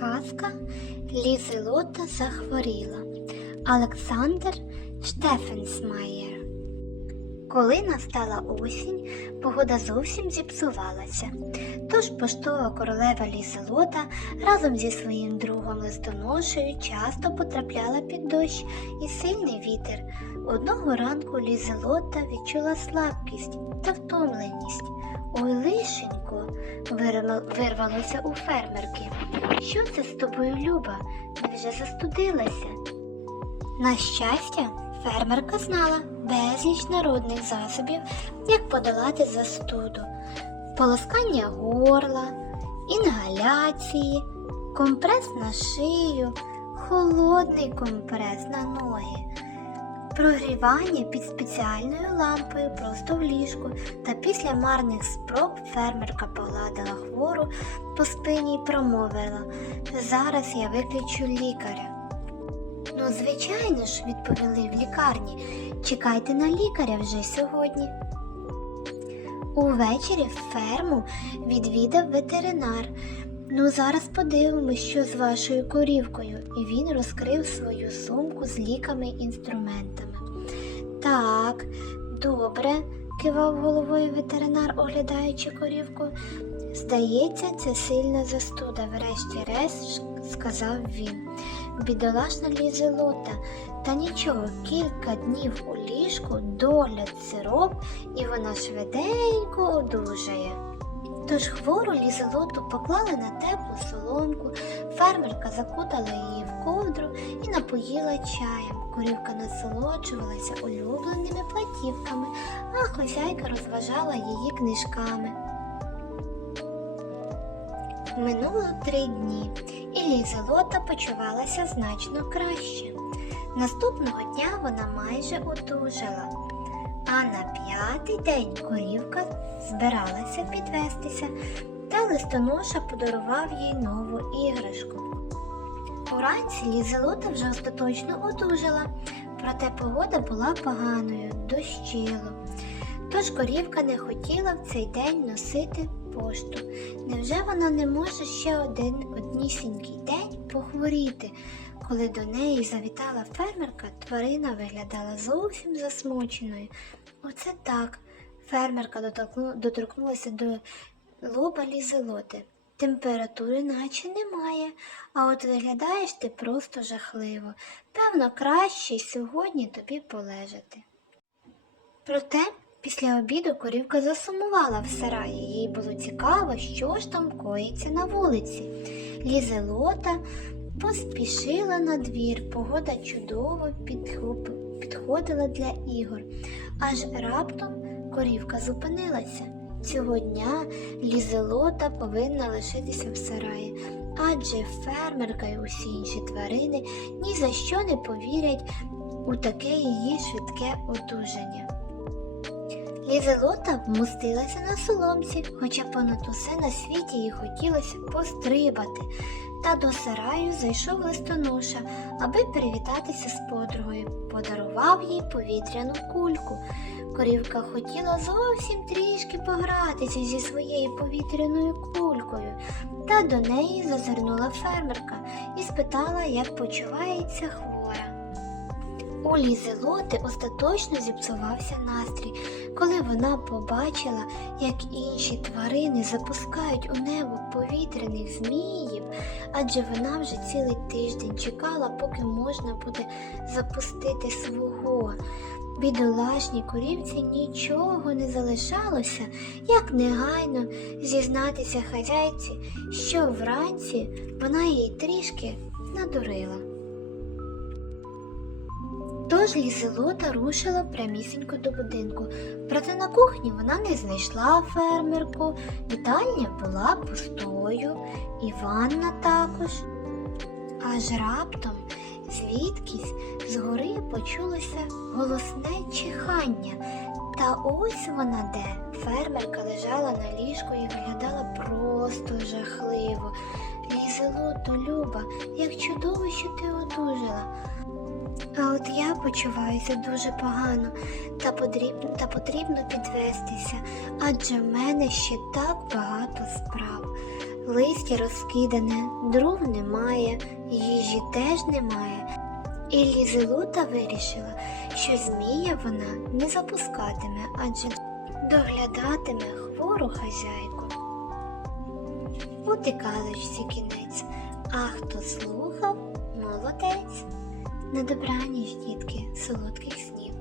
Казка Лізелота захворіла. Олександр Штефенсмаєр. Коли настала осінь, погода зовсім зіпсувалася. Тож поштова королева Лізелота разом зі своїм другом листоношею часто потрапляла під дощ і сильний вітер. Одного ранку Лізелота відчула слабкість та втомленість. Ой, лишенько, вирвалося у фермерки. Що це з тобою, Люба? Невже застудилася? На щастя, фермерка знала безліч народних засобів, як подолати застуду, полоскання горла, інгаляції, компрес на шию, холодний компрес на ноги, прогрівання під спеціальною лампою просто в ліжку, та після марних спроб фермерка погладила хвору по спині і промовила Зараз я виключу лікаря. Ну, звичайно ж, відповіли в лікарні. Чекайте на лікаря вже сьогодні. Увечері ферму відвідав ветеринар. Ну, зараз подивимось, що з вашою корівкою. І він розкрив свою сумку з ліками і інструментами. Так, добре, кивав головою ветеринар, оглядаючи корівку. Здається, це сильна застуда, врешті-решт сказав він. Бідолашна лізелота, та нічого, кілька днів у ліжку, догляд сироп, і вона швиденько одужає. Тож хвору лізелоту поклали на теплу соломку, фермерка закутала її в ковдру і напоїла чаєм. Корівка насолоджувалася улюбленими платівками, а хозяйка розважала її книжками. Минуло три дні, і Лізелота почувалася значно краще. Наступного дня вона майже одужала, а на п'ятий день корівка збиралася підвестися, та листоноша подарував їй нову іграшку. Уранці Лізелота вже остаточно одужала, проте погода була поганою, дощило. Тож корівка не хотіла в цей день носити пошту. Невже вона не може ще один однісінький день похворіти? Коли до неї завітала фермерка, тварина виглядала зовсім засмученою. Оце так. Фермерка доторкнулася до лоба лізелоти. Температури наче немає, а от виглядаєш ти просто жахливо. Певно, краще й сьогодні тобі полежати. Проте після обіду корівка засумувала в сараї. Їй було цікаво, що ж там коїться на вулиці. Лізелота поспішила на двір. Погода чудово підходила для ігор. Аж раптом корівка зупинилася. Цього дня лізелота повинна лишитися в сараї, адже фермерка і усі інші тварини ні за що не повірять у таке її швидке одужання. Лізелота вмостилася на соломці, хоча понад усе на світі їй хотілося пострибати. Та до сараю зайшов листоноша, аби привітатися з подругою. Подарував їй повітряну кульку. Корівка хотіла зовсім трішки погратися зі своєю повітряною кулькою, та до неї зазирнула фермерка і спитала, як почувається хвора. У Лізелоти остаточно зіпсувався настрій, коли вона побачила, як інші тварини запускають у небо повітряних зміїв, адже вона вже цілий тиждень чекала, поки можна буде запустити свого. Бідолашній корівці нічого не залишалося, як негайно зізнатися хазяйці, що вранці вона її трішки надурила. Тож лізелота рушила прямісінько до будинку, проте на кухні вона не знайшла фермерку, вітальня була пустою, і ванна також. Аж раптом звідкись згори почулося голосне чихання. Та ось вона де. Фермерка лежала на ліжку і виглядала просто жахливо. Лізелото, Люба, як чудово, що ти одужала. А от я почуваюся дуже погано та потрібно, та потрібно підвестися, адже в мене ще так багато справ. Листя розкидане, дров немає, їжі теж немає. І Лізелута вирішила, що змія вона не запускатиме, адже доглядатиме хвору хазяйку. От і кінець, а хто слухав, молодець. На добраніч, дітки, солодких снів.